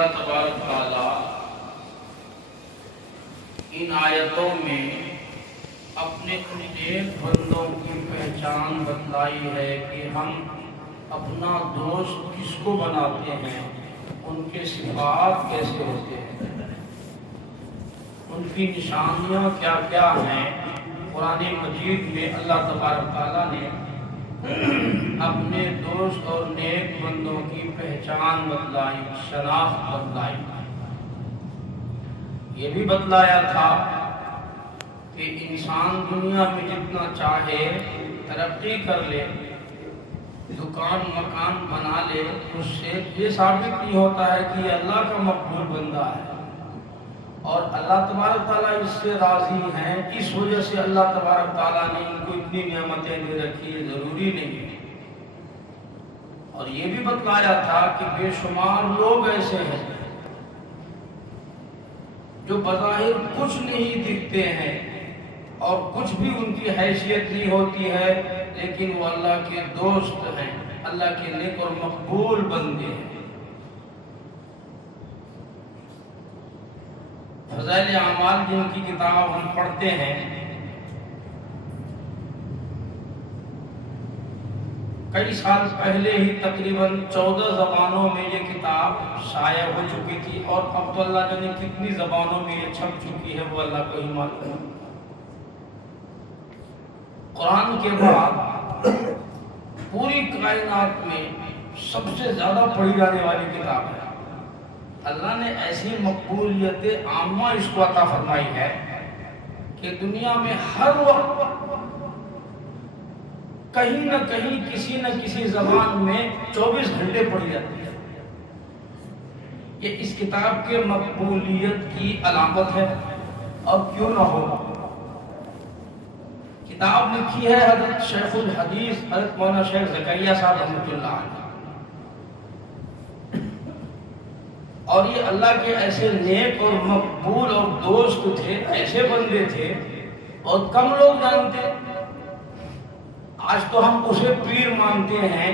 اللہ تبارک تعالیٰ ان آیتوں میں اپنے نیک بندوں کی پہچان بتلائی ہے کہ ہم اپنا دوست کس کو بناتے ہیں، ان کے صفات کیسے ہوتے ہیں، ان کی نشانیاں کیا کیا ہیں۔ قرآن مجید میں اللہ تبارک تعالیٰ نے اپنے دوست اور نیک بندوں کی پہچان بتلائی، شناخت بتلائی۔ یہ بھی بتلایا تھا کہ انسان دنیا میں جتنا چاہے ترقی کر لے، دکان مکان بنا لے، اس سے یہ ثابت نہیں ہوتا ہے کہ یہ اللہ کا مقبول بندہ ہے اور اللہ تبارک تعالیٰ اس سے راضی ہیں، اس وجہ سے اللہ تبارک تعالیٰ نے ان کو اتنی نعمتیں دے رکھی ہے، ضروری نہیں ہے۔ اور یہ بھی بتلایا تھا کہ بے شمار لوگ ایسے ہیں جو بظاہر کچھ نہیں دکھتے ہیں اور کچھ بھی ان کی حیثیت نہیں ہوتی ہے، لیکن وہ اللہ کے دوست ہیں، اللہ کے نیک اور مقبول بندے ہیں۔ فضائل اعمال جن کی کتاب ہم پڑھتے ہیں، کئی سال پہلے ہی تقریباً 14 زبانوں میں یہ کتاب شائع ہو چکی تھی، اور اب تو اللہ جانے کتنی زبانوں میں یہ چھپ چکی ہے، وہ اللہ کو ہی معلوم ہے۔ قرآن کے بعد پوری کائنات میں سب سے زیادہ پڑھی جانے والی کتاب ہے۔ اللہ نے ایسی مقبولیت عامہ اس کو عطا فرمائی ہے کہ دنیا میں ہر وقت کہیں نہ کہیں کسی نہ کسی زبان میں 24 گھنٹے پڑھی جاتی ہے۔ یہ اس کتاب کے مقبولیت کی علامت ہے، اور کیوں نہ ہو۔ کتاب لکھی ہے حضرت شیخ الحدیث حضرت مولانا شیخ زکریا صاحب رحمۃ اللہ علیہ، اور یہ اللہ کے ایسے نیک اور مقبول اور دوست تھے، ایسے بندے تھے، بہت کم لوگ جانتے۔ آج تو ہم اسے پیر مانتے ہیں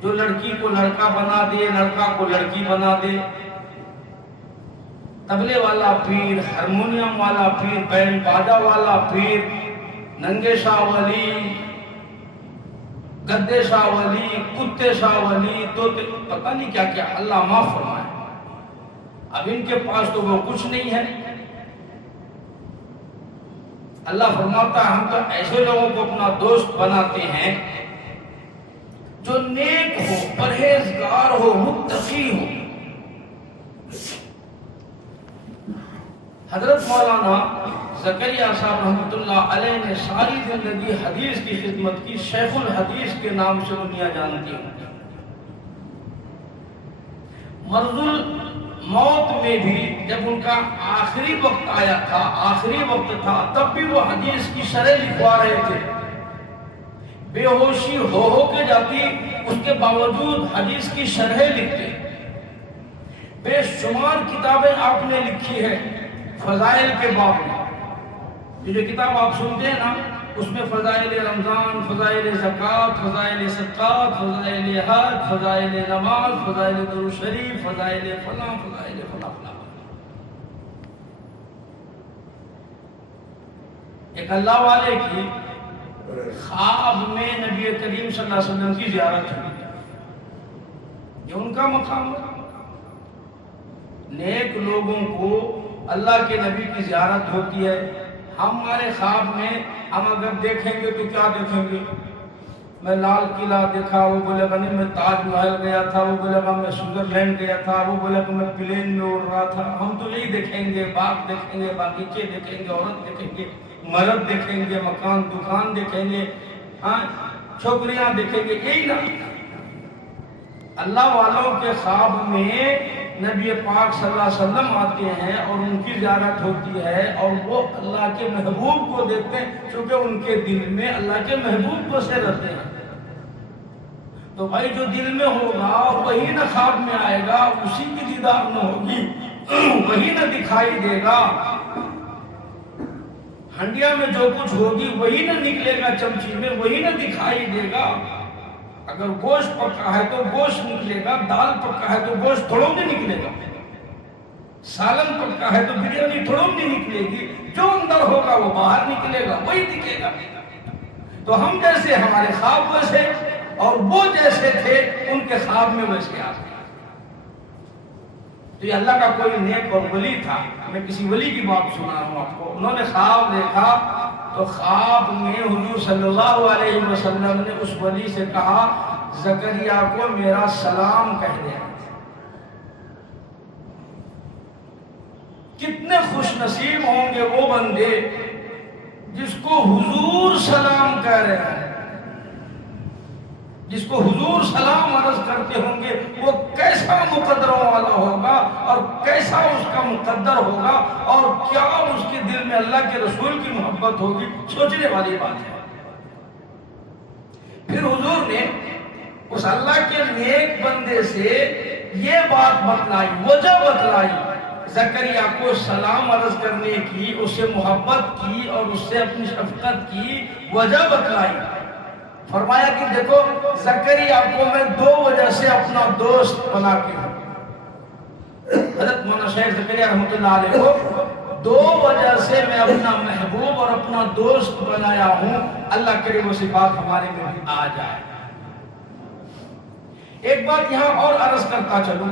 جو لڑکی کو لڑکا بنا دے، لڑکا کو لڑکی بنا دے، طبلے والا پیر، ہارمونیم والا پیر، بینڈ باجا والا پیر، ننگے شاہ ولی، گدے شاہ ولی، کتے شاہ ولی، طوطے، پتہ نہیں کیا کیا، اللہ معاف فرمائے۔ اب ان کے پاس تو وہ کچھ نہیں ہے۔ اللہ فرماتا ہے ہم تو ایسے لوگوں کو اپنا دوست بناتے ہیں جو نیک ہو، پرہیزگار ہو، متقی ہو۔ حضرت مولانا زکریا صاحب رحمۃ اللہ علیہ نے ساری زندگی حدیث کی خدمت کی، شیخ الحدیث کے نام سے دنیا جانتی ہے۔ مرض الموت میں بھی جب ان کا آخری وقت آیا تھا، آخری وقت تھا، تب بھی وہ حدیث کی شرح لکھوا رہے تھے۔ بے ہوشی ہو کے جاتی، اس کے باوجود حدیث کی شرح لکھتے۔ بے شمار کتابیں آپ نے لکھی ہے فضائل کے باب میں۔ یہ جو کتاب آپ سنتے ہیں نا، اس میں فضائل رمضان، فضائل زکوٰۃ، فضائل صدقات، فضائل حج، فضائل نماز، فضائل درود شریف، فضائل فلاں، فضائل فلاں فلاں۔ ایک اللہ والے کی خواب میں نبی کریم صلی اللہ علیہ وسلم کی زیارت ہوئی، یہ ان کا مقام ہے۔ نیک لوگوں کو اللہ کے نبی کی زیارت ہوتی ہے۔ ہمارے خواب میں ہم اگر دیکھیں گے تو کیا دیکھیں گے؟ میں لال قلعہ دیکھا، وہ بولے گا نہیں میں تاج محل گیا تھا، وہ بولے گا میں سوئٹزرلینڈ گیا تھا، وہ بولے گا میں پلین میں اڑ رہا تھا۔ ہم تو یہی دیکھیں گے، باغ دیکھیں گے، باغیچے دیکھیں گے، عورت دیکھیں گے، مرد دیکھیں گے، مکان دکان دیکھیں گے، چھوکریاں دیکھیں گے، یہی نا۔ اللہ والوں کے خواب میں نبی پاک صلی اللہ علیہ وسلم آتے ہیں اور ان کی زیارت ہوتی ہے، اور وہ اللہ کے محبوب کو دیکھتے ہیں، چونکہ ان کے دل میں اللہ کے محبوب بسے رہتے ہیں۔ تو بھائی جو دل میں ہوگا وہی نہ خواب میں آئے گا، اسی کی دیدار نہ ہوگی، وہی نہ دکھائی دے گا۔ ہنڈیا میں جو کچھ ہوگی وہی نہ نکلے گا، چمچی میں وہی نہ دکھائی دے گا۔ اگر گوشت پکا ہے تو گوشت نکلے گا، دال پکا ہے تو گوشت تھوڑوں نہیں نکلے گا، سالن پکا ہے تو بریانی تھوڑوں نہیں نکلے گی، جو اندر ہوگا وہ باہر نکلے گا، وہی دکھے گا۔ تو ہم جیسے ہمارے خواب ویسے، اور وہ جیسے تھے ان کے خواب میں ویسے آ گئے۔ تو یہ اللہ کا کوئی نیک اور ولی تھا، میں کسی ولی کی بات سنا ہوں آپ کو، انہوں نے خواب دیکھا تو خواب میں حضور صلی اللہ علیہ وسلم نے اس ولی سے کہا زکریا کو میرا سلام کہہ دیا۔ کتنے خوش نصیب ہوں گے وہ بندے جس کو حضور سلام کہہ رہے ہیں، جس کو حضور سلام عرض کرتے ہوں گے، وہ کیسا مقدروں والا ہوگا اور کیسا اس کا مقدر ہوگا، اور کیا اس کے دل میں اللہ کے رسول کی محبت ہوگی، سوچنے والی بات ہے۔ پھر حضور نے اس اللہ کے نیک بندے سے یہ بات بتلائی، وجہ بتلائی زکریا کو سلام عرض کرنے کی، اس سے محبت کی اور اس سے اپنی شفقت کی وجہ بتلائی۔ فرمایا کہ دیکھو زکریا کو میں دو وجہ سے اپنا دوست بنا کے ہوں۔ حضرت مولانا شیخ زکریا رحمۃ اللہ علیہ کو دو وجہ سے میں اپنا محبوب اور اپنا دوست بنایا ہوں، اللہ کرے وہ صفات ہمارے میں بھی آ جائے۔ ایک بات یہاں اور عرض کرتا چلوں،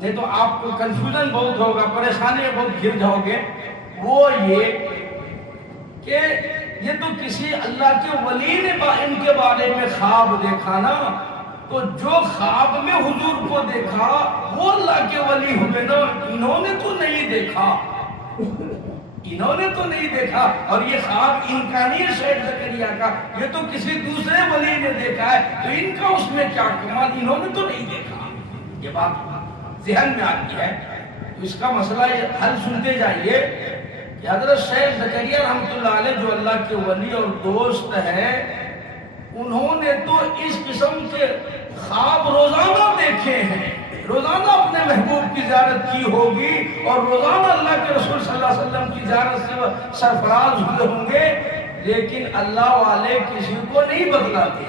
نہیں تو آپ کو کنفیوژن بہت ہوگا، پریشانی بہت گر جاؤ گے، وہ یہ کہ یہ تو کسی اللہ کے ولی نے ان کے بارے میں خواب دیکھا نا، تو جو خواب میں حضور کو دیکھا وہ اللہ کے ولی ہوئے نا، انہوں نے تو نہیں دیکھا، انہوں نے تو نہیں دیکھا، اور یہ خواب ان کا نہیں ہے شیخ زکریا کا، یہ تو کسی دوسرے ولی نے دیکھا ہے، تو ان کا اس میں کیا کمال، انہوں نے تو نہیں دیکھا۔ یہ بات ذہن میں آتی ہے، تو اس کا مسئلہ یہ حل سنتے جائیے کہ حضرت شیخ زکریا رحمۃ اللہ علیہ جو اللہ کے ولی اور دوست ہیں، انہوں نے تو اس قسم کے خواب روزانہ دیکھے ہیں، روزانہ اپنے محبوب کی زیارت کی ہوگی، اور روزانہ اللہ کے رسول صلی اللہ علیہ وسلم کی زیارت سے سرفراز ہوئے ہوں گے، لیکن اللہ والے کسی کو نہیں بتلاتے۔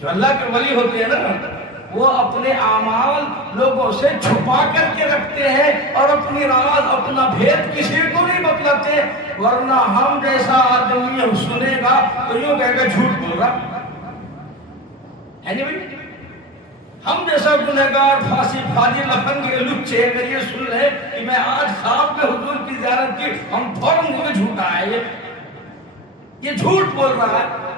جو اللہ کے ولی ہوتے ہیں نا، وہ اپنے اعمال لوگوں سے چھپا کر کے رکھتے ہیں، اور اپنی راز اپنا بھید کسی کو نہیں بتلاتے، ورنہ ہم جیسا آدمی سنے گا تو یوں کہے گا جھوٹ بول رہا ہے نہیں بھائی، ہم جیسا گنہگار فاسق فاجر لفنگ لچے اگر یہ سن لیں کہ میں آج خواب میں حضور کی زیارت کی، ہم فوراً کو جھوٹا ہے، یہ جھوٹ بول رہا ہے۔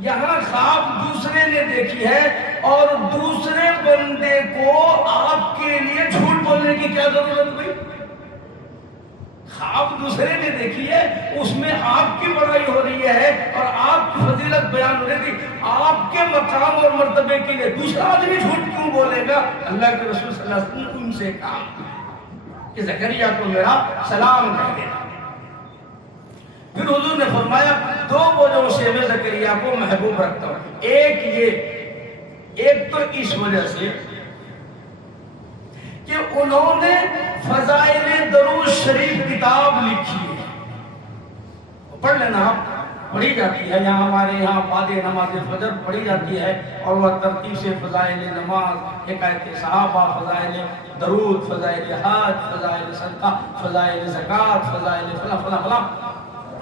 یہاں خواب دوسرے نے دیکھی ہے، اور دوسرے بندے کو آپ کے لیے جھوٹ بولنے کی کیا ضرورت ہوئی؟ خواب دوسرے نے دیکھی ہے، اس میں آپ کی بڑائی ہو رہی ہے اور آپ کی فضیلت بیان ہو رہی تھی، آپ کے مقام اور مرتبے کے لیے دوسرا آدمی جھوٹ کیوں بولے گا؟ اللہ کے رسول صلی اللہ علیہ وسلم نے ان سے کہا کہ زکریا کو میرا سلام کہہ دینا۔ پھر حضور نے فرمایا دو وجہوں سے میں زکریا کو محبوب رکھتا ہوں، ایک تو اس وجہ سے کہ انہوں نے فضائل درود شریف کتاب لکھی ہے، پڑھ لینا آپ، پڑھی جاتی ہے یہاں ہمارے یہاں بعد نماز فجر پڑھی جاتی ہے، اور وہ ترتیب سے فضائل نماز، حکایت صحابہ، فضائل درود، فضائل حج، فضائل صدقہ، فضائل زکوٰۃ، فضائل فلاں فلاں فلاں،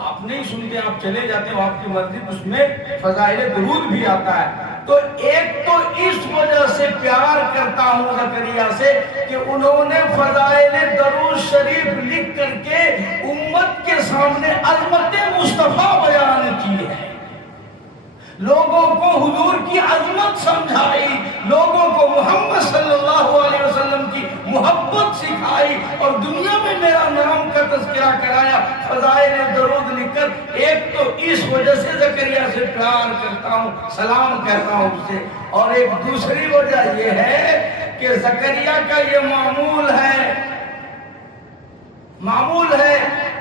آپ نہیں سنتے، آپ چلے جاتے ہو آپ کی مسجد، اس میں فضائل درود بھی آتا ہے۔ تو ایک تو اس وجہ سے پیار کرتا ہوں زکریا سے کہ انہوں نے فضائل درود شریف لکھ کر کے امت کے سامنے عظمت مصطفیٰ بیان کی ہے، لوگوں کو حضور کی عظمت سمجھائی، لوگوں کو محمد صلی اللہ علیہ وسلم کی محبت سکھائی، اور دنیا میں میرا نام کا تذکرہ کرایا فضائل درود لکھ کر۔ ایک تو اس وجہ سے زکریا سے پیار کرتا ہوں، سلام کہتا ہوں اس سے، اور ایک دوسری وجہ یہ ہے کہ زکریا کا یہ معمول ہے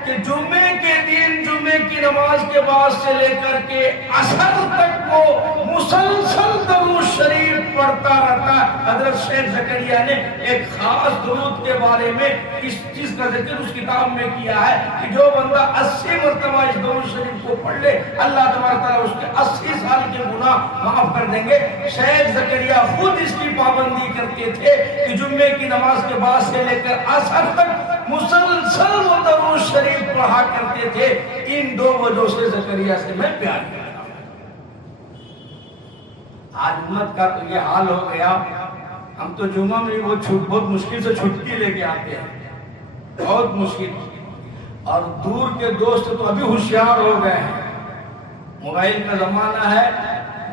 کہ جمعے کے دن جمعے کی نماز کے بعد سے لے کر کے عصر تک وہ مسلسل درود شریف پڑھتا رہتا ہے۔ حضرت شیخ زکریا نے ایک خاص درود کے بارے میں اس چیز کا ذکر اس کتاب میں کیا ہے کہ جو بندہ 80 مرتبہ اس درود شریف کو پڑھ لے اللہ تبارک تعالیٰ اس کے 80 سال کے گناہ معاف کر دیں گے۔ شیخ زکریا خود اس کی پابندی کرتے تھے کہ جمعے کی نماز کے بعد سے لے کر عصر تک مسلسل وہ درود شریف پڑھا کرتے تھے۔ ان دو وجہ سے زکریا سے میں پیار کرتا ہوں۔ آج امت کا تو یہ حال ہو گیا، ہم تو جمعہ میں وہ بہت مشکل سے چھٹی لے کے آتے ہیں، بہت مشکل، اور دور کے دوست تو ابھی ہوشیار ہو گئے ہیں، موبائل کا زمانہ ہے،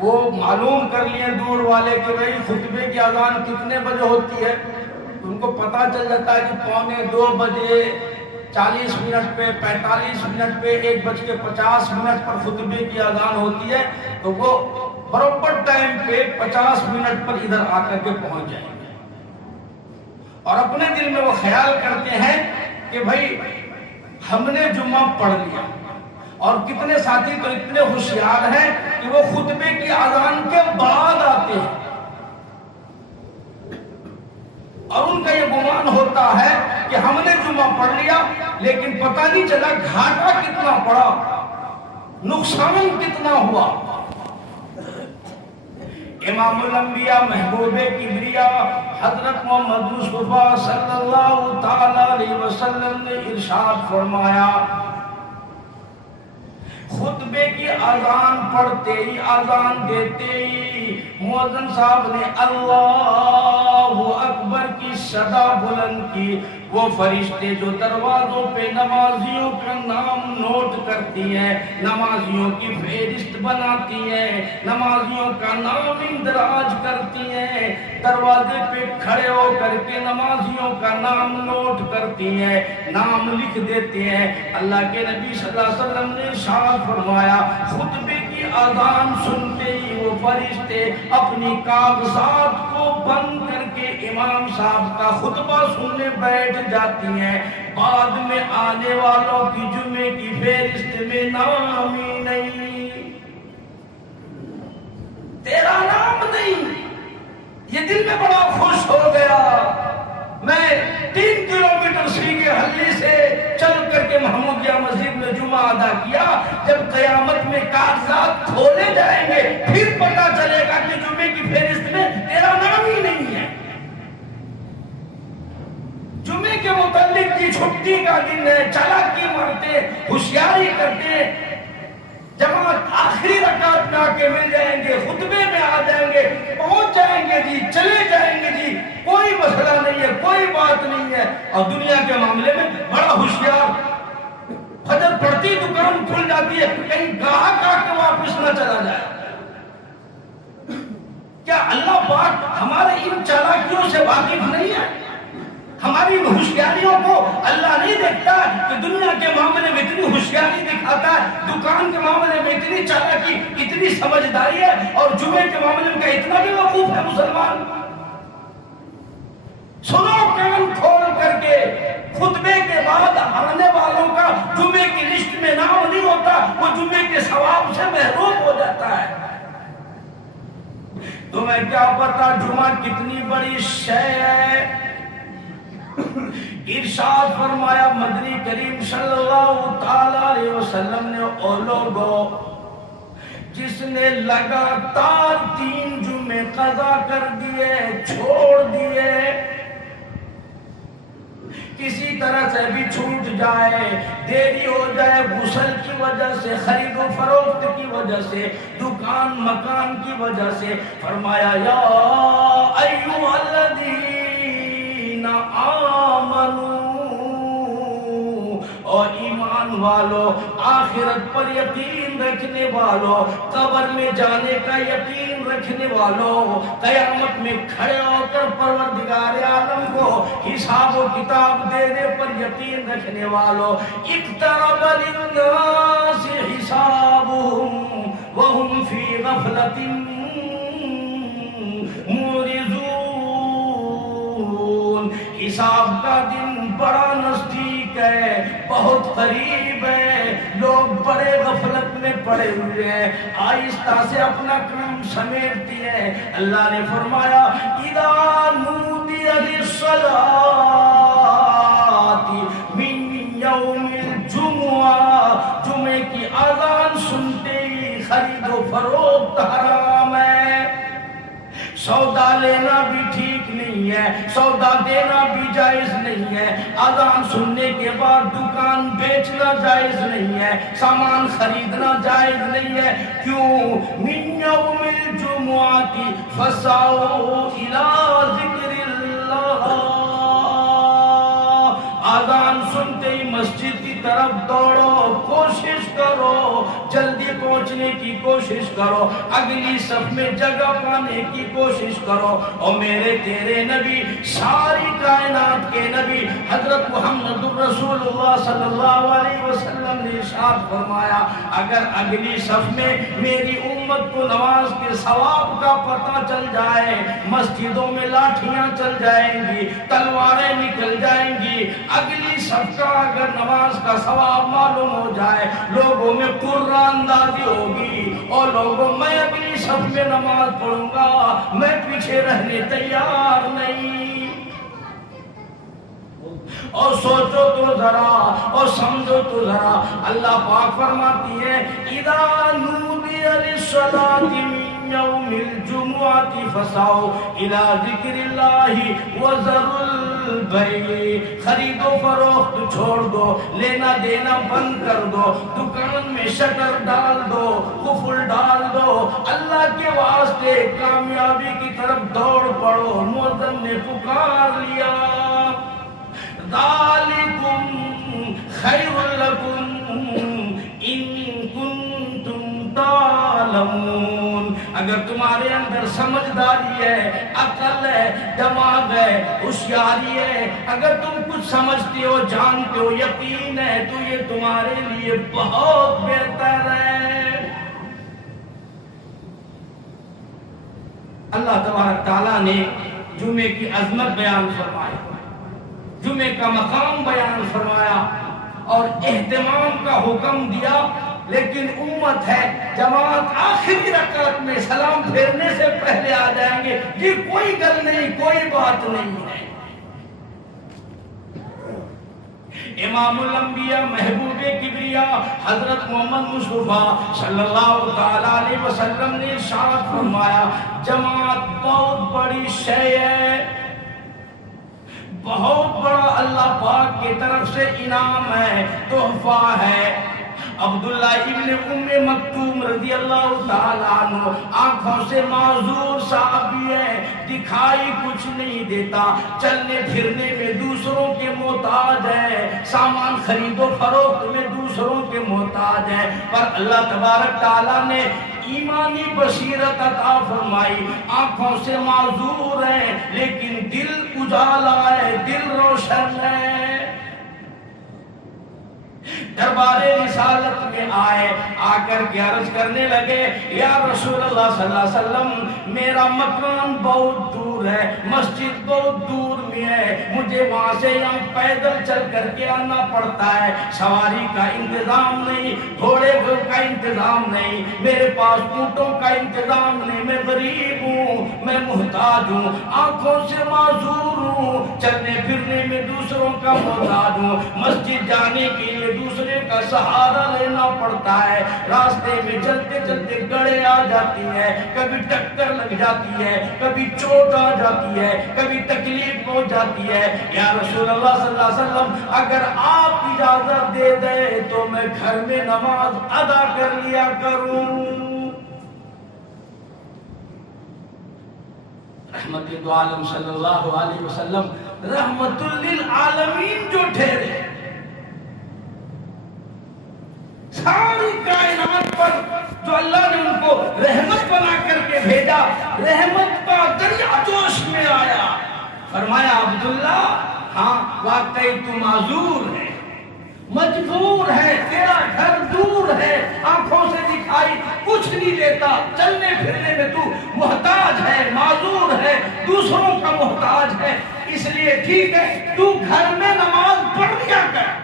وہ معلوم کر لیے دور والے کہ بھئی خطبے کی اذان کتنے بجے ہوتی ہے، ان کو پتا چل جاتا ہے کہ 1:45 بجے 40 منٹ پہ 45 منٹ پہ 1:50 پر خطبے کی اذان ہوتی ہے، تو وہ برابر ٹائم پہ 50 منٹ پر ادھر آ کر کے پہنچ جائیں گے، اور اپنے دل میں وہ خیال کرتے ہیں کہ بھئی ہم نے جمعہ پڑھ لیا، اور کتنے ساتھی تو اتنے ہوشیار ہیں کہ وہ خطبے کی اذان کے بعد آتے ہیں، اور ان کا یہ گمان ہوتا ہے کہ ہم نے جمعہ پڑھ لیا لیکن پتہ نہیں چلا گھاٹا کتنا پڑا، نقصان کتنا ہوا۔ امام الانبیاء محبوب کبریا حضرت محمد مصطفیٰ صلی اللہ تعالی علیہ وسلم نے ارشاد فرمایا، خطبے کی اذان پڑھتے ہی اذان دیتے ہی مؤذن صاحب نے اللہ اکبر کی صدا بلند کی، وہ فرشتے جو دروازوں پہ نمازیوں کا نام نوٹ کرتی ہیں، نمازیوں کی فہرست بناتی ہیں، نمازیوں کا نام اندراج کرتی ہیں، دروازے پہ کھڑے ہو کر کے نمازیوں کا نام نوٹ کرتی ہیں، نام لکھ دیتے ہیں۔ اللہ کے نبی صلی اللہ علیہ وسلم نے ارشاد فرمایا، خطبے کی اذان سنتے ہی وہ فرشتے اپنی کاغذات کو بند کر کے امام صاحب کا خطبہ سننے بیٹھ جاتی ہیں، بعد میں آنے والوں کی جمعے کی فہرست میں نام ہی نہیں، تیرا نام نہیں۔ یہ دل میں بڑا خوش ہو گیا، میں 3 کلومیٹر سیگے حلی سے چل کر کے محمودیہ مسجد میں جمعہ ادا کیا۔ جب قیامت میں کاغذات کھولے جائیں گے پھر پتہ چلے گا کہ جمعے کی فہرست میں تیرا نام ہی نہیں ہے۔ جمعے کے متعلق کی چھٹی کا دن ہے، چالاکی مارتے، ہوشیاری کرتے، جماعت آخری رکعت میں آ کے مل جائیں گے، خطبے میں آ جائیں گے، پہنچ جائیں گے جی، چلے جائیں گے جی، کوئی مسئلہ نہیں ہے، کوئی بات نہیں ہے، اور دنیا کے معاملے میں بڑا ہوشیار، فجر پڑتی دکان کھل جاتی ہے، کہیں گاہک آ کے واپس نہ چلا جائے۔ کیا اللہ پاک ہمارے ان چالاکیوں سے واقف نہیں ہے؟ ہماری ہوشیاریوں کو اللہ نہیں دیکھتا کہ دنیا کے معاملے میں اتنی ہوشیاری دکھاتا ہے، دکان کے معاملے میں اتنی چالاکی، اتنی سمجھداری ہے، اور جمعے کے معاملے میں اتنا بھی وقوف ہے مسلمان؟ سنو کان کھول کر کے، خطبے کے بعد آنے والوں کا جمعے کی لسٹ میں نام نہیں ہوتا، وہ جمعے کے ثواب سے محروم ہو جاتا ہے۔ تمہیں کیا پتا جمعہ کتنی بڑی شے ہے؟ ارشاد فرمایا مدنی کریم صلی اللہ تعالی علیہ وسلم نے، او لوگو جس نے لگاتار 3 جمعے قضا کر دیے، چھوڑ دیے، کسی طرح سے بھی چھوٹ جائے، دیری ہو جائے، غسل کی وجہ سے، خرید و فروخت کی وجہ سے، دکان مکان کی وجہ سے، فرمایا یا ایھا الذین آمنوا، اور ایمان والو، آخرت پر یقین رکھنے والو، قبر میں جانے کا یقین رکھنے والو، قیامت میں کھڑے ہو کر پروردگار عالم کو حساب و کتاب دینے پر یقین رکھنے والو، اقترب للناس حسابهم وهم فی غفلۃ معرضون، حساب کا دن بڑا نزدیک ہے، بہت قریب ہے، لوگ بڑے غفلت میں پڑے ہوئے ہیں، آہستہ سے اپنا کام سمیٹتی ہے۔ اللہ نے فرمایا اذا نودی للصلاۃ من یوم الجمعہ، جمعے کی اذان سنتے ہی خرید و فروخت حرام ہے، سودا لینا بھی ٹھیک نہیں ہے، سودا دینا بھی جائز نہیں ہے، اذان سننے کے بعد دکان بیچنا جائز نہیں ہے، سامان خریدنا جائز نہیں ہے۔ کیوں؟ من یوم الجمعہ فسعوا الی ذکر اللہ، اذان سنتے ہی مسجد کی طرف دوڑو، کوشش کرو جلدی پہنچنے کی کوشش کرو، اگلی صف میں جگہ پانے کی کوشش کرو۔ اور میرے تیرے نبی، ساری کائنات کے نبی حضرت محمد رسول اللہ صلی اللہ علیہ وسلم نے ارشاد فرمایا اگر اگلی صف میں میری امت کو نماز کے ثواب کا پتہ چل جائے، مسجدوں میں لاٹھیاں چل جائیں گی، تلواریں نکل جائیں گی، اگلی صف کا اگر نماز کا ثواب معلوم ہو جائے، لوگوں میں قرآن اندازی ہوگی اور لوگوں میں اگلی صف میں نماز پڑھوں گا، میں پیچھے رہنے تیار نہیں۔ اور سوچو تو ذرا اور سمجھو تو ذرا، اللہ پاک فرماتی ہے اذا نودی للصلاۃ من یوم الجمعہ فسعوا الی ذکر اللہ وذروا البیع، خرید و فروخت چھوڑ دو، لینا دینا بند کر دو، دکان میں شٹر ڈال دو، قفل ڈال دو، اللہ کے واسطے کامیابی کی طرف دوڑ پڑو۔ مؤذن نے پکار لیا ذالکم خیر لکم ان کنتم تعلمون، اگر تمہارے اندر سمجھداری ہے، عقل ہے، دماغ ہے، ہوشیاری ہے، اگر تم کچھ سمجھتے ہو، جانتے ہو، یقین ہے تو یہ تمہارے لیے بہت بہتر ہے۔ اللہ تبارک تعالیٰ نے جمعے کی عظمت بیان فرمائی، جمعے کا مقام بیان فرمایا اور اہتمام کا حکم دیا، لیکن امت ہے جماعت آخری رکعت میں سلام پھیرنے سے پہلے آ جائیں گے، یہ کوئی گل نہیں، کوئی بات نہیں ہے۔ امام الانبیاء محبوب کبریا حضرت محمد مصطفیٰ صلی اللہ تعالی علیہ وسلم نے ارشاد فرمایا جماعت بہت بڑی شے ہے، بہت بڑا اللہ پاک کی طرف سے انعام ہے، تحفہ ہے۔ عبداللہ ابن ام مکتوم رضی اللہ تعالیٰ عنہ آنکھوں سے معذور صحابی ہے، دکھائی کچھ نہیں دیتا، چلنے پھرنے میں دوسروں کے محتاج ہے، سامان خرید و فروخت میں دوسروں کے محتاج ہے، پر اللہ تبارک تعالیٰ نے ایمانی بصیرت عطا فرمائی، آنکھوں سے معذور ہے لیکن دل اجالا ہے، دل روشن ہے۔ دربار رسالت میں آئے، آ کر کے عرض کرنے لگے یا رسول اللہ صلی اللہ علیہ وسلم میرا مکان بہت دور ہے، مسجد بہت دور میں ہے، مجھے وہاں سے یہاں پیدل چل کر کے آنا پڑتا ہے، سواری کا انتظام نہیں، گھوڑے کا انتظام نہیں، میرے پاس اونٹوں کا انتظام نہیں، میں غریب ہوں، میں محتاج ہوں، آنکھوں سے معذور ہوں، چلنے پھرنے میں دوسروں کا محتاج ہوں، مسجد جانے کے لیے دوسرے کا سہارا لینا پڑتا ہے، راستے میں چلتے چلتے گڑے آ جاتی ہے، کبھی ٹکر لگ جاتی ہے، کبھی چوٹ آ جاتی ہے، کبھی تکلیف پہنچ جاتی ہے، یا رسول اللہ صلی اللہ علیہ وسلم اگر آپ اجازت دے دیں تو میں گھر میں نماز ادا کر لیا کروں۔ رحمت دو عالم صلی اللہ علیہ وسلم رحمت للعالمین جو ٹھہرے، ساری کائنات پر جو اللہ نے ان کو رحمت بنا کر کے بھیجا، رحمت کا دریا جوش میں آیا، فرمایا عبداللہ ہاں واقعی تو معذور ہے، مجبور ہے، تیرا گھر دور ہے، آنکھوں سے دکھائی کچھ نہیں دیتا، چلنے پھرنے میں تو محتاج ہے، معذور ہے، دوسروں کا محتاج ہے، اس لیے ٹھیک ہے تو گھر میں نماز پڑھ لیا کر،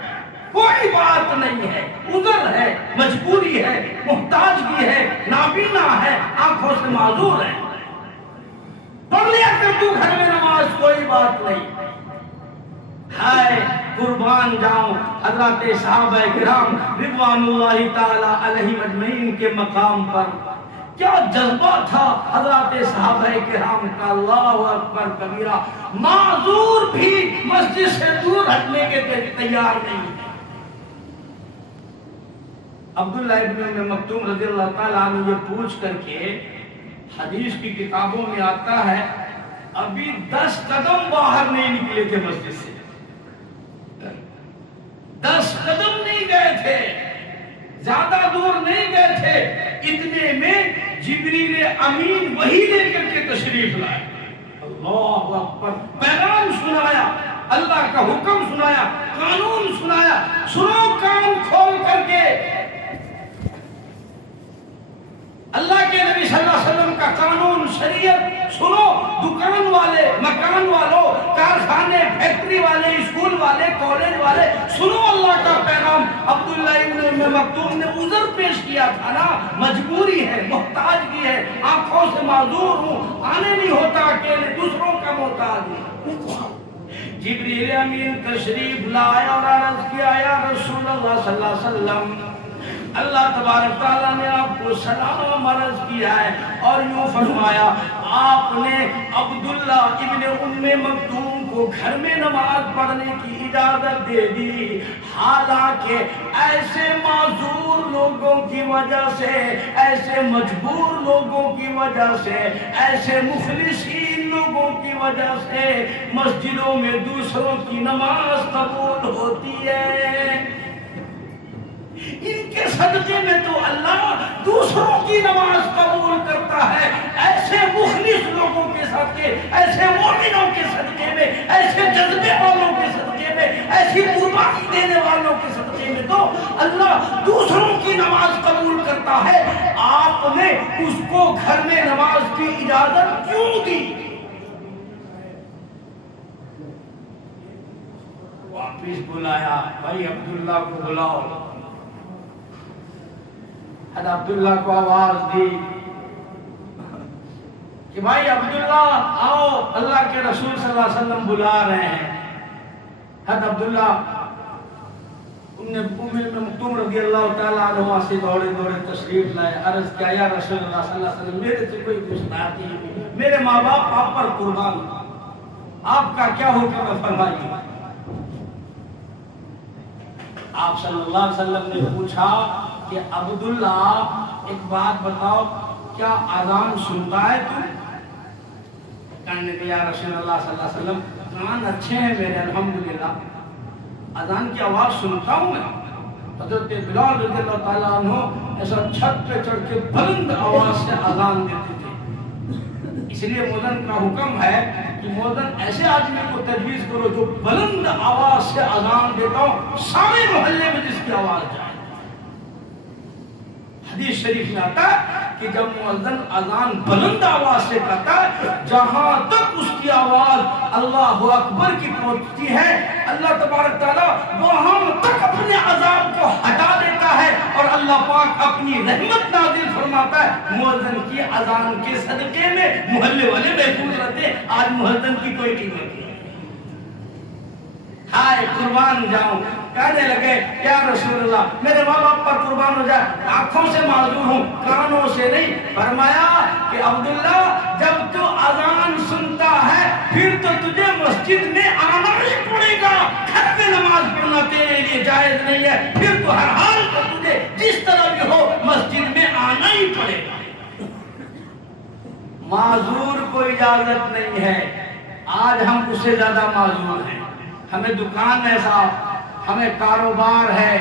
کوئی بات نہیں ہے، عذر ہے، مجبوری ہے، محتاجگی ہے، نابینا ہے، آنکھوں سے معذور ہے، پڑھ لیا کر تو گھر میں نماز، کوئی بات نہیں۔ ہائے قربان جاؤں حضرات صحابہ کرام رضوان اللہ تعالی علیہم اجمعین کے مقام پر کیا جذبہ تھا حضرات صحابہ کرام کا، اللہ اکبر کبیرہ، معذور بھی مسجد سے دور ہٹنے کے تیار نہیں ہے۔ عبداللہ ابن مکتوم رضی اللہ تعالیٰ عنہ یہ پوچھ کر کے، حدیث کی کتابوں میں آتا ہے ابھی 10 قدم باہر نہیں نکلے تھے مسجد سے، 10 قدم نہیں گئے تھے، زیادہ دور نہیں گئے تھے، اتنے میں جبریل امین وحی لے کر کے تشریف لائے، اللہ اکبر، پیغام سنایا، اللہ کا حکم سنایا، قانون سنایا، سنو کان کھول کر کے، اللہ کے نبی صلی اللہ علیہ وسلم کا قانون شریعت سنو، دکان والے، مکان والوں، کارخانے، فیکٹری والے، اسکول والے، کالج والے، سنو اللہ کا پیغام۔ عبداللہ ابن مکتوم نے عذر پیش کیا تھا نا، مجبوری ہے، محتاجگی ہے، آنکھوں سے معذور ہوں، آنے نہیں ہوتا اکیلے، دوسروں کا محتاج ہوں۔ جبریل امین تشریف لایا اور عرض کیا، یا رسول اللہ صلی اللہ علیہ وسلم، اللہ تبارک تعالیٰ نے آپ کو سلام عرض کیا ہے اور یوں فرمایا، آپ نے عبداللہ ابن ام مکتوم کو گھر میں نماز پڑھنے کی اجازت دے دی، حالانکہ ایسے معذور لوگوں کی وجہ سے، ایسے مجبور لوگوں کی وجہ سے، ایسے مخلصین لوگوں کی وجہ سے مسجدوں میں دوسروں کی نماز قبول ہوتی ہے۔ ان کے صدقے میں تو اللہ دوسروں کی نماز قبول کرتا ہے، ایسے مخلص لوگوں کے صدقے، ایسے مومنوں کے صدقے میں، ایسے جذبے والوں کے صدقے میں، ایسی قربانی دینے والوں کے صدقے میں تو اللہ دوسروں کی نماز قبول کرتا ہے۔ آپ نے اس کو گھر میں نماز کی اجازت کیوں دی؟ واپس بلایا، بھائی عبداللہ کو بلاؤ۔ حضرت عبداللہ کو آواز دی کہ بھائی عبداللہ آؤ، اللہ کے رسول صلی اللہ علیہ وسلم بلا رہے ہیں۔ حضرت عبداللہ ام مکتوم رضی اللہ تعالیٰ عنہ سے دوڑے دوڑے تشریف لائے، عرض کیا، یا رسول اللہ صلی اللہ علیہ وسلم، میرے سے کوئی گستاخی نہیں، میرے ماں باپ آپ پر قربان، آپ کا کیا حکم ہے فرمائیے۔ آپ صلی اللہ علیہ وسلم نے پوچھا کہ عبداللہ ایک بات بتاؤ، کیا اذان سنتا ہے تو؟ کہنے کہ یا رسول اللہ صلی اللہ علیہ وسلم، کان اچھے ہیں میرے الحمدللہ، اذان کی آواز سنتا ہوں میں۔ حضرت بلال رضی اللہ تعالیٰ عنہ ایسا چھت پہ چڑھ کے بلند آواز سے اذان دیتے تھے، اس لیے مؤذن کا حکم ہے کہ مؤذن ایسے آدمی کو تجویز کرو جو بلند آواز سے اذان دیتا ہو، سارے محلے میں جس کی آواز جائے۔ حدیث شریف میں آتا ہے کہ جب مؤذن اذان بلند آواز سے کرتا ہے، جہاں تک اس کی آواز اللہ اکبر کی پہنچتی ہے، اللہ تبارک تعالیٰ وہاں تک اپنے عذاب کو ہٹا دیتا ہے اور اللہ پاک اپنی رحمت نازل فرماتا ہے۔ مؤذن کی اذان کے صدقے میں محلے والے محفوظ رہتے ہیں۔ آج مؤذن کی کوئی قیمت نہیں۔ ہائے قربان جاؤں، کہنے لگے یا رسول اللہ، میرے ماں باپ پر قربان ہو جائے، آنکھوں سے معذور ہوں، کانوں سے نہیں۔ فرمایا کہ عبداللہ، جب تو اذان سنتا ہے پھر تو تجھے مسجد میں آنا ہی پڑے گا، گھر میں نماز پڑھنا تیرے لیے جائز نہیں ہے، پھر تو ہر حال پر تجھے جس طرح بھی ہو مسجد میں آنا ہی پڑے گا۔ معذور کو اجازت نہیں ہے، آج ہم اس سے زیادہ معذور ہیں۔ ہمیں دکان ہے صاحب، ہمیں کاروبار ہے،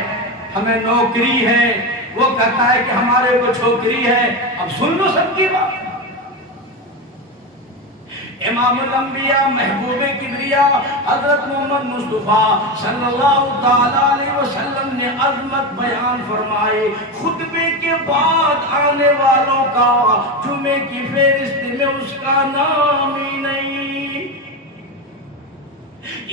ہمیں نوکری ہے، وہ کہتا ہے کہ ہمارے کو چھوکری ہے۔ اب سن لو سب کی بات۔ امام الانبیاء محبوب کبریا حضرت محمد مصطفیٰ صلی اللہ تعالیٰ علیہ وسلم نے عظمت بیان فرمائے، خطبے کے بعد آنے والوں کا جمعے کی فہرست میں اس کا نام ہی نہیں۔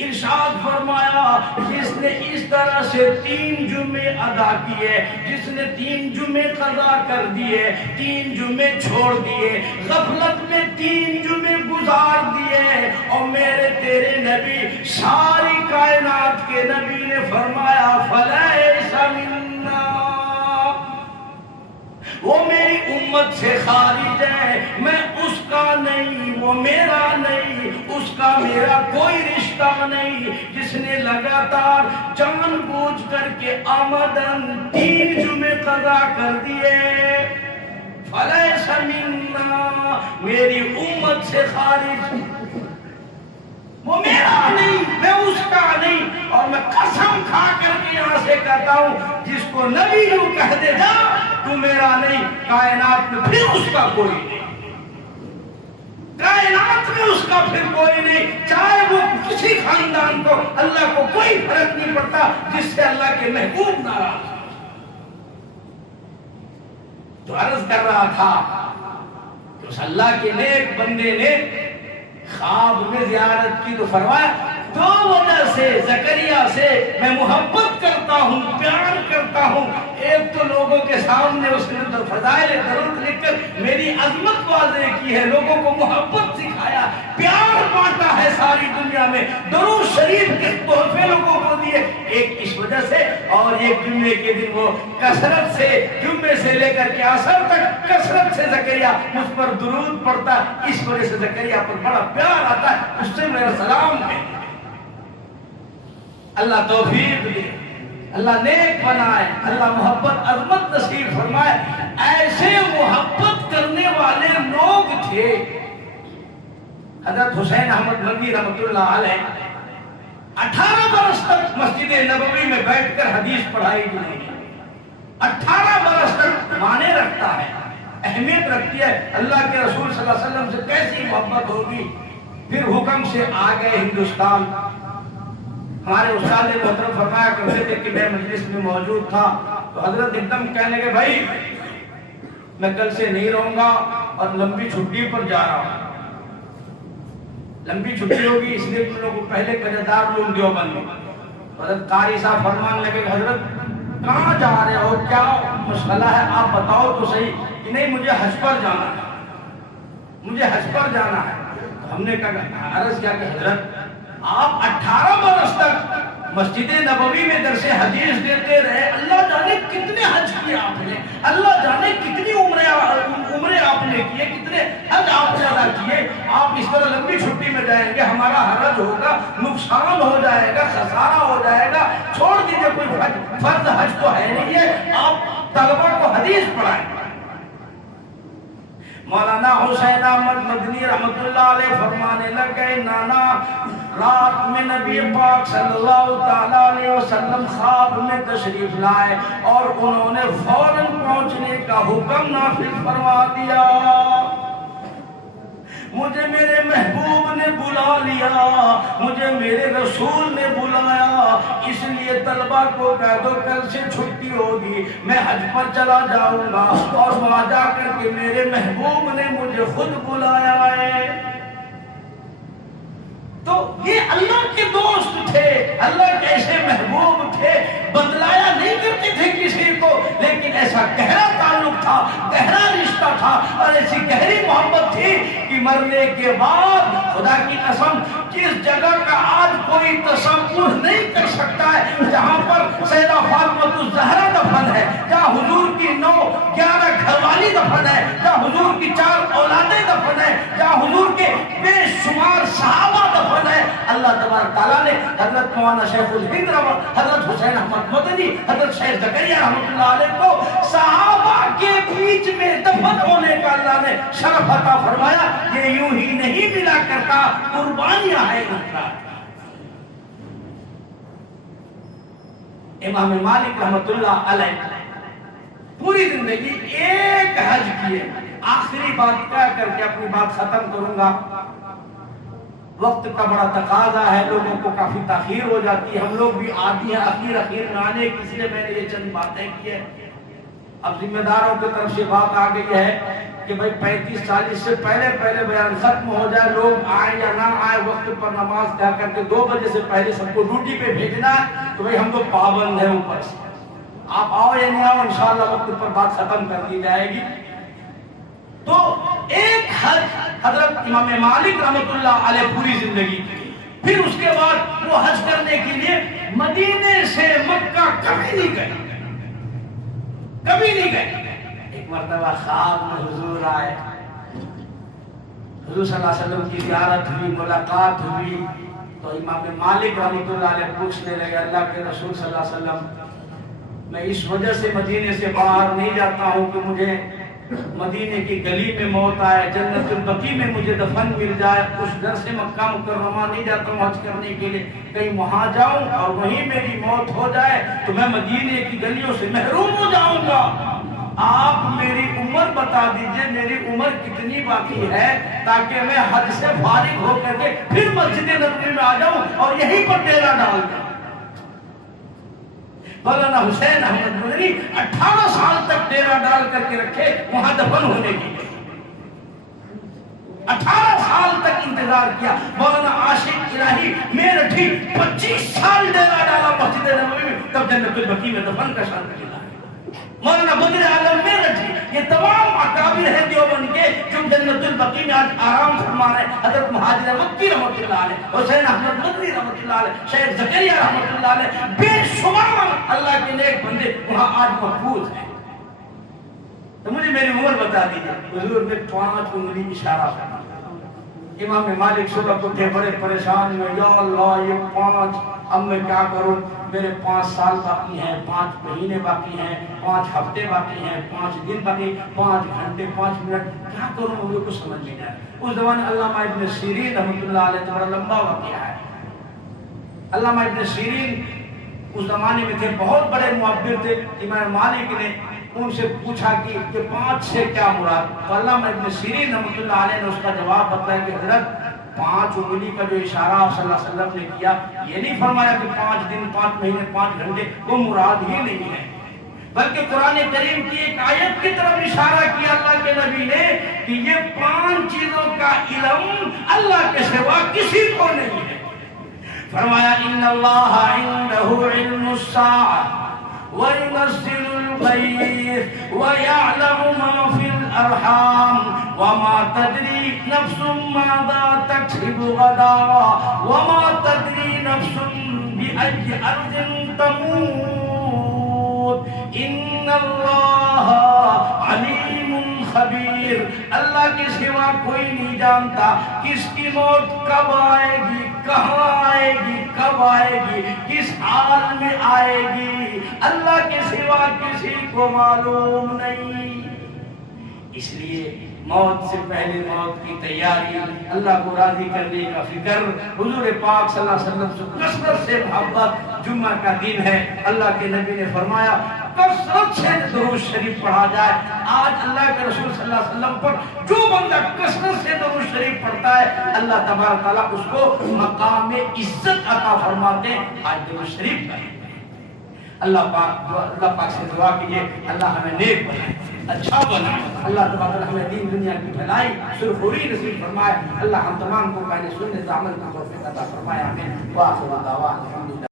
ارشاد فرمایا جس نے اس طرح سے 3 جمعے ادا کیے، جس نے 3 جمعے قضا کر دیے، 3 جمعے چھوڑ دیے، غفلت میں 3 جمعے گزار دیے، اور میرے تیرے نبی ساری کائنات کے نبی نے فرمایا فلیس منا، وہ میری امت سے خارج ہے، میں اس کا نہیں، وہ میرا نہیں، اس کا میرا کوئی رشتہ نہیں، جس نے لگاتار جان بوجھ کر کے آمدن 3 جمعے قضا کر دیے، فلیس منا، میری امت سے خارج، وہ میرا نہیں، میں اس کا نہیں، اور میں قسم کھا کر کے یہاں سے کہتا ہوں جس کو نبی یوں کہہ دے جا تو میرا نہیں، کائنات میں پھر اس کا کوئی نہیں، کائنات میں اس کا پھر کوئی نہیں، چاہے وہ کسی خاندان کو، اللہ کو کوئی فرق نہیں پڑتا جس سے اللہ کے محبوب ناراض۔ تو عرض کر رہا تھا کہ اس اللہ کے نیک بندے نے خواب میں زیارت کی تو فرمایا 2 وجہ سے زکریا سے میں محبت کرتا ہوں، پیار کرتا ہوں۔ ایک تو لوگوں کے سامنے اس نے فضائل درود لکھ کر میری عظمت واضح کی ہے، لوگوں کو محبت سکھایا، پیار بانٹا ہے ساری دنیا میں، درود شریف کے تحفے لوگوں کو دیے، ایک اس وجہ سے، اور ایک جمعے کے دن وہ کثرت سے، جمعے سے لے کر کے عصر تک کثرت سے زکریا مجھ پر درود پڑتا، اس وجہ سے زکریا پر بڑا پیار آتا ہے، اس سے میرا سلام ہے۔ اللہ توفیق دے، اللہ نیک بنائے، اللہ محبت عظمت نصیب فرمائے۔ ایسے محبت کرنے والے لوگ تھے۔ حضرت حسین احمد مدنی رحمۃ اللہ علیہ 18 برس تک مسجد نبوی میں بیٹھ کر حدیث پڑھائی گئی، 18 برس تک معنی رکھتا ہے، اہمیت رکھتی ہے، اللہ کے رسول صلی اللہ علیہ وسلم سے کیسی محبت ہوگی۔ پھر حکم سے آ گئے ہندوستان۔ ہمارے استاد محترم فرمایا کرتے تھے کہ میں مجلس میں موجود تھا تو حضرت ایک دم کہنے لگے بھائی میں کل سے نہیں رہوں گا اور لمبی چھٹی پر جا رہا ہوں، لمبی چھٹی ہوگی اس لیے تم لوگوں کو پہلے قرضدار لوگ دیوبند میں۔ حضرت قاری صاحب فرمان لگے حضرت کہاں جا رہے ہو، کیا مسئلہ ہے آپ بتاؤ تو صحیح، کہ نہیں مجھے حج پر جانا ہے، مجھے حج پر جانا ہے۔ ہم نے کہا عرض کیا کہ حضرت آپ 18 برس تک مسجد نبوی میں درس حدیث دیتے رہے، اللہ جانے کتنے حج کیے آپ نے، اللہ جانے کتنی عمریں آپ نے کیے، کتنے حج آپ نے ادا کیے، آپ اس طرح لمبی چھٹی میں جائیں گے ہمارا حرج ہوگا، نقصان ہو جائے گا، خسارہ ہو جائے گا، چھوڑ دیجئے، کوئی فرض حج تو ہے نہیں ہے، آپ طلبہ کو حدیث پڑھائیں۔ مولانا حسین احمد مدنی رحمت اللہ علیہ فرمانے لگے نانا رات میں نبی پاک صلی اللہ تعالیٰ علیہ وسلم خواب میں تشریف لائے اور انہوں نے فوراً پہنچنے کا حکم نافذ فرما دیا۔ مجھے میرے محبوب نے بلا لیا، مجھے میرے رسول نے بلایا، اس لیے طلبہ کو کہہ دو کل سے چھٹی ہوگی، میں حج پر چلا جاؤں گا، اور وہاں جا کر کے میرے محبوب نے مجھے خود بلایا ہے۔ تو یہ اللہ کے دوست تھے، اللہ کے ایسے محبوب تھے، بدلایا نہیں کرتے تھے کسی کو، لیکن ایسا گہرا تعلق تھا، گہرا رشتہ تھا، اور ایسی گہری محبت تھی کہ مرنے کے بعد خدا کی قسم جس جگہ کا آج کوئی تصور نہیں کر سکتا ہے، جہاں پر سیدہ فاطمہ الزہرا دفن ہے، جہاں حضور کی 9-11 گھر والی دفن ہے، جہاں حضور کی 4 اولادیں دفن ہے، جہاں حضور کے بے شمار صحابہ دفن ہے، اللہ تبارک تعالیٰ نے حضرت مولانا شیخ الہند حضرت حسین احمد مدنی، حضرت شیخ زکریا رحمۃ اللہ علیہ کو صحابہ کے بیچ میں دفن ہونے کا اللہ نے شرف عطا فرمایا۔ یہ یوں ہی نہیں ملا کرتا، قربانیاں ہیں انکار۔ امام مالک رحمۃ اللہ علیہ پوری زندگی ایک حج کیے۔ آخری بات کہہ کر کے اپنی بات ختم کروں گا، وقت کا بڑا تقاضا ہے، لوگوں کو کافی تاخیر ہو جاتی ہے، ہم لوگ بھی عادی ہیں اخیر میں آنے کی، اس لیے میں نے یہ چند باتیں کی ہے۔ اب ذمہ داروں کی طرف سے بات آ گئی ہے کہ بھائی 35-40 سے پہلے بیان ختم ہو جائے، لوگ آئے یا نہ آئے، وقت پر نماز کیا کر کے 2 بجے سے پہلے سب کو ڈیوٹی پہ بھیجنا ہے، تو بھائی ہم تو پابند ہیں اوپر سے، آپ آؤ یا نہیں آؤ انشاءاللہ وقت پر بات ختم کر دی جائے گی۔ تو ایک حج حضرت امام مالک رحمۃ اللہ علیہ پوری زندگی کی، پھر اس کے بعد وہ حج کرنے کے لیے مدینے سے مکہ کبھی نہیں گئے، کبھی نہیں گئے۔ ایک مرتبہ خواب میں حضور آئے، حضور صلی اللہ علیہ وسلم کی زیارت ہوئی، ملاقات ہوئی، تو امام مالک رحمۃ اللہ علیہ پوچھنے لگے اللہ کے رسول صلی اللہ علیہ وسلم، میں اس وجہ سے مدینے سے باہر نہیں جاتا ہوں کہ مجھے مدینے کی گلی میں موت آئے، جنت البقیع میں مجھے دفن مل جائے، اس در سے مکہ مکرمہ نہیں جاتا ہوں حج کرنے کے لیے، کہیں وہاں جاؤں اور وہیں میری موت ہو جائے تو میں مدینے کی گلیوں سے محروم ہو جاؤں گا۔ آپ میری عمر بتا دیجئے، میری عمر کتنی باقی ہے تاکہ میں حج سے فارغ ہو کر کے پھر مسجد نبوی میں آ جاؤں اور یہیں پر ڈیرا ڈال دوں۔ مولانا حسین احمد مدنی 18 سال تک ڈیرا ڈال کر کے رکھے وہاں دفن ہونے کی، 18 سال تک انتظار کیا۔ مولانا عاشق الہی میرٹھی 25 سال ڈیرا ڈالا مسجد نبوی میں، تب جنت البقیع میں دفن کا شرط ملا۔ مولانا بدر عالم میرٹھی، یہ تمام اکابر ہیں دیوبند کے جو جنت البقیع میں آج آرام فرما رہے ہیں۔ حضرت مہاجر مکی رحمۃ اللہ علیہ، حسین احمد مدنی رحمۃ اللہ علیہ، شیخ زکریا رحمۃ اللہ علیہ، بے شمار اللہ کے نیک بندے وہاں آج محفوظ ہیں۔ تو مجھے میری عمر بتا دیجیے، حضور نے 5 انگلی اشارہ کرا۔ امام مالک صبح کو تھے بڑے پریشان میں، یا اللہ یہ 5 اب میں کیا کروں، میرے 5 سال باقی ہیں، 5 مہینے باقی ہیں، 5 ہفتے باقی ہیں، 5 دن باقی، 5 گھنٹے، 5 منٹ، کیا کروں مجھے کچھ سمجھ نہیں آیا۔ اس زمانے علامہ ابن سیرین رحمۃ اللہ علیہ بڑا لمبا واقعہ ہے۔ علامہ ابن سیرین اس زمانے میں تھے، بہت بڑے معبر تھے۔ امام مالک نے ان سے پوچھا کہ 5 سے کیا مراد، تو علامہ ابن سیرین رحمۃ اللہ علیہ نے اس کا جواب بتایا کہ حضرت 5 انگلی کا جو اشارہ صلی اللہ علیہ وسلم نے کیا، یہ نہیں فرمایا کہ 5 دن، 5 مہینے، 5 گھنٹے، وہ مراد ہی نہیں ہے، بلکہ قرآن کریم کی ایک آیت کی طرف اشارہ کیا اللہ کے نبی نے کہ یہ 5 چیزوں کا علم اللہ کے سوا کسی کو نہیں ہے۔ فرمایا ان اللہ عنده علم الساعة وينزل الغيث ويعلم ما في الأرحام وما تدري نفس ماذا تكسب غدا وما تدري نفس بأي أرض تموت ان اللہ علیم خبیر۔ اللہ کے سوا کوئی نہیں جانتا کس کی موت کب آئے گی، کہاں آئے گی، کب آئے گی، کس حال میں آئے گی، اللہ کے سوا کسی کو معلوم نہیں۔ اس لیے موت سے پہلے موت کی تیاری، اللہ کو راضی کرنے کا فکر، حضور پاک صلی اللہ علیہ وسلم سے کثرت سے محبت۔ جمعہ کا دن ہے، اللہ کے نبی نے فرمایا کثرت سے درود شریف پڑھا جائے۔ آج اللہ کے رسول صلی اللہ علیہ وسلم پر جو بندہ کثرت سے درود شریف پڑھتا ہے، اللہ تبارک تعالیٰ اس کو مقام عزت عطا فرماتے ہیں۔ آج درود شریف پڑھیں، اللہ پاک سے دعا کیجئے اللہ ہمیں نیک بنائے، اچھا بنائے، اللہ تبارک تعالیٰ ہمیں دین دنیا کی بھلائی سرخوری نصیب فرمائے، اللہ ہم تمام کو پہلے سنت عمل کا توفیق عطا فرمائے، آمین۔ وآخر دعوانا